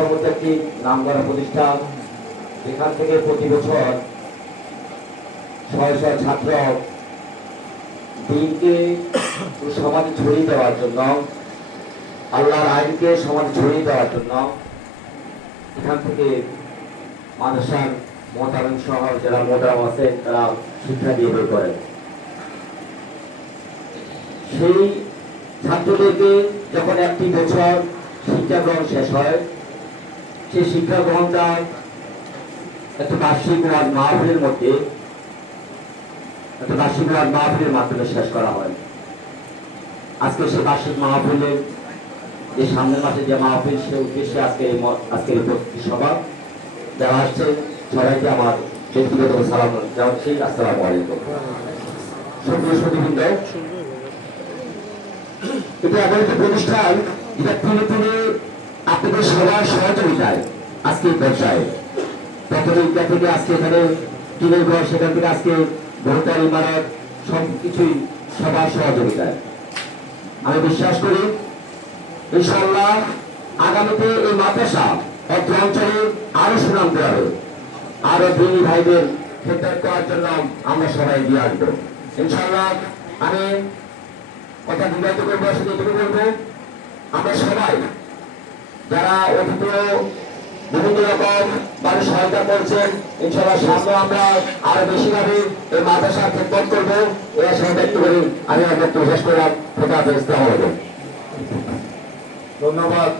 ঢাকার মধ্যে একটি নামকরা প্রতিষ্ঠান, এখান থেকে প্রতি বছর শয় শয় ছাত্র দিনকে সমাজে ছড়িয়ে দেওয়ার জন্য, আল্লাহর আইনকে সমাজে ছড়িয়ে দেওয়ার জন্য এখান থেকে মাদ্রাসার মোহতারাম সহ যারা মোহতারাম আছে তারা শিক্ষা দিয়ে বের করেন। সেই ছাত্রদেরকে যখন একটি বছর শিক্ষা গ্রহণ শেষ হয়, সেই শিক্ষা গ্রহণটা একটা বার্ষিক ওয়াজ মাহফিলের মধ্যে, একটা বার্ষিক ওয়াজ মাহফিলের মাধ্যমে শেষ করা হয়। আজকে সে বার্ষিক মাহফিলের যে সামনের মাসে যে মাহফিল, সে উদ্দেশ্যে আজকের এই সভা যারা আসছে সবাইকে আমার ব্যক্তিগত সালাম জানাচ্ছি। আসসালামু আলাইকুম। সুপ্রিয় সুধীবৃন্দ, এটা এমন একটি প্রতিষ্ঠান যেটা পুরোপুরি আপনাদের সবার সহযোগিতায় আজকে ব্যবসায় প্রাথমিকতা থেকে আজকে এখানে টিনের ঘর, সেখান থেকে আজকে বহুতল ইমারত, সবকিছুই সবার সহযোগিতায়। আমি বিশ্বাস করি ইনশাআল্লাহ আগামীতে এই মাদ্রাসা অত্র অঞ্চলে আরো সুনাম করাবে, আরো দিনী ভাইদের খেদমত করার জন্য আমরা সবাই এগিয়ে আসবো ইনশাআল্লাহ। আমি কথা বিবাহিত করবো, শুধু এটুকু বলবো, আমরা সবাই যারা অতীত বিভিন্ন রকম মানুষ সহায়তা করছেন, ইনশাআল্লাহ সামনে আমরা আরো বেশিভাবে এই মাদ্রাসার খেদমত করবো। এর সঙ্গে ব্যক্ত করি আমি আমার বক্তব্য শেষ করলাম। ধন্যবাদ।